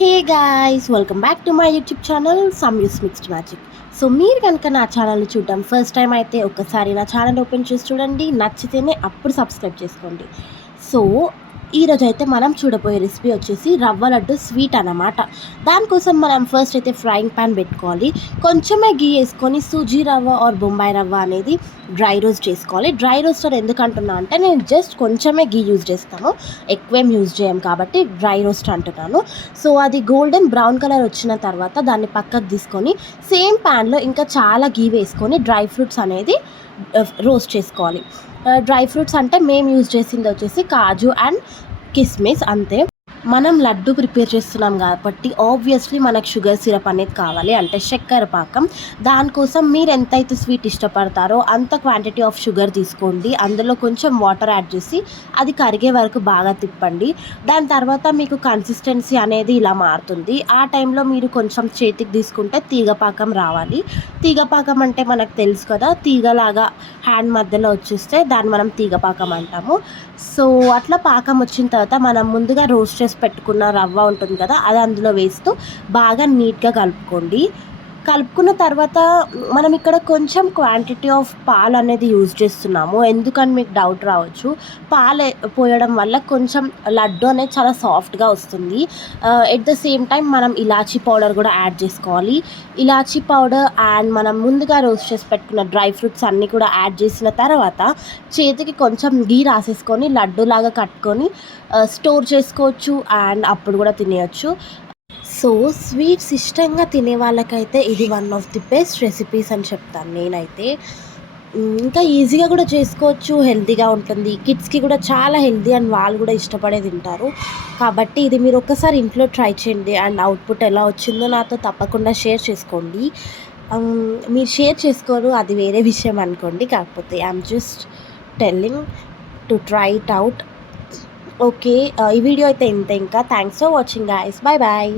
Hey guys, welcome back to my YouTube channel Samyu's mixed magic. So మీరు కనుక నా ఛానల్ని చూడడం ఫస్ట్ టైం అయితే ఒక్కసారి నా ఛానల్ ఓపెన్ చేసి చూడండి, నచ్చితేనే అప్పుడు సబ్స్క్రైబ్ చేసుకోండి. సో ఈరోజు అయితే మనం చూడబోయే రెసిపీ వచ్చేసి రవ్వ లడ్డు స్వీట్ అన్నమాట. దానికోసం మనం ఫస్ట్ అయితే ఫ్రైయింగ్ ప్యాన్ పెట్టుకోవాలి. కొంచెమే గీ వేసుకొని సూజీ రవ్వ ఆర్ బొంబాయి రవ్వ అనేది డ్రై రోస్ట్ చేసుకోవాలి. డ్రై రోస్ట్ అని ఎందుకు అంటున్నా అంటే నేను జస్ట్ కొంచెమే గీ యూజ్ చేస్తాను, ఎక్కువేం యూజ్ చేయం కాబట్టి డ్రై రోస్ట్ అంటున్నాను. సో అది గోల్డెన్ బ్రౌన్ కలర్ వచ్చిన తర్వాత దాన్ని పక్కకు తీసుకొని సేమ్ ప్యాన్లో ఇంకా చాలా గీ వేసుకొని డ్రై ఫ్రూట్స్ అనేది రోస్ట్ చేసుకోవాలి. డ్రై ఫ్రూట్స్ అంటే మేము యూజ్ చేసింది వచ్చేసి కాజు అండ్ కిస్మిస్ అంతే. మనం లడ్డు ప్రిపేర్ చేస్తున్నాం కాబట్టి ఆబ్వియస్లీ మనకు షుగర్ సిరప్ అనేది కావాలి, అంటే చక్కెర పాకం. దానికోసం మీరు ఎంతైతే స్వీట్ ఇష్టపడతారో అంత క్వాంటిటీ ఆఫ్ షుగర్ తీసుకోండి. అందులో కొంచెం వాటర్ యాడ్ చేసి అది కరిగే వరకు బాగా తిప్పండి. దాని తర్వాత మీకు కన్సిస్టెన్సీ అనేది ఇలా మారుతుంది. ఆ టైంలో మీరు కొంచెం చేతికి తీసుకుంటే తీగపాకం రావాలి. తీగపాకం అంటే మనకు తెలుసు కదా, తీగలాగా హ్యాండ్ మధ్యలో వచ్చేస్తే దాన్ని మనం తీగపాకం అంటాము. సో అట్లా పాకం వచ్చిన తర్వాత మనం ముందుగా రోస్ట్ చేసి పెట్టుకున్న రవ్వ ఉంటుంది కదా, అది అందులో వేస్తూ బాగా నీట్గా కలుపుకున్న తర్వాత మనం ఇక్కడ కొంచెం క్వాంటిటీ ఆఫ్ పాలు అనేది యూజ్ చేస్తున్నాము. ఎందుకని మీకు డౌట్ రావచ్చు. పాలు పోయడం వల్ల కొంచెం లడ్డు అనేది చాలా సాఫ్ట్గా వస్తుంది. ఎట్ ద సేమ్ టైం మనం ఇలాచీ పౌడర్ కూడా యాడ్ చేసుకోవాలి. ఇలాచీ పౌడర్ అండ్ మనం ముందుగా రోస్ట్ చేసి పెట్టుకున్న డ్రై ఫ్రూట్స్ అన్నీ కూడా యాడ్ చేసిన తర్వాత చేతికి కొంచెం గీ రాసేసుకొని లడ్డూలాగా కట్టుకొని స్టోర్ చేసుకోవచ్చు అండ్ అప్పుడు కూడా తినేయచ్చు. సో స్వీట్స్ ఇష్టంగా తినే వాళ్ళకైతే ఇది one of the best recipes అని చెప్తాను నేనైతే. ఇంకా ఈజీగా కూడా చేసుకోవచ్చు, హెల్తీగా ఉంటుంది. కిడ్స్కి కూడా చాలా హెల్తీ అండ్ వాళ్ళు కూడా ఇష్టపడే తింటారు. కాబట్టి ఇది మీరు ఒక్కసారి ఇంట్లో ట్రై చేయండి అండ్ అవుట్పుట్ ఎలా వచ్చిందో నాతో తప్పకుండా షేర్ చేసుకోండి. మీరు షేర్ చేసుకోరు అది వేరే విషయం అనుకోండి, కాకపోతే I'm just telling to try it out. Okay, ఈ వీడియో అయితే ఇంతే. ఇంకా thanks for watching guys, bye bye.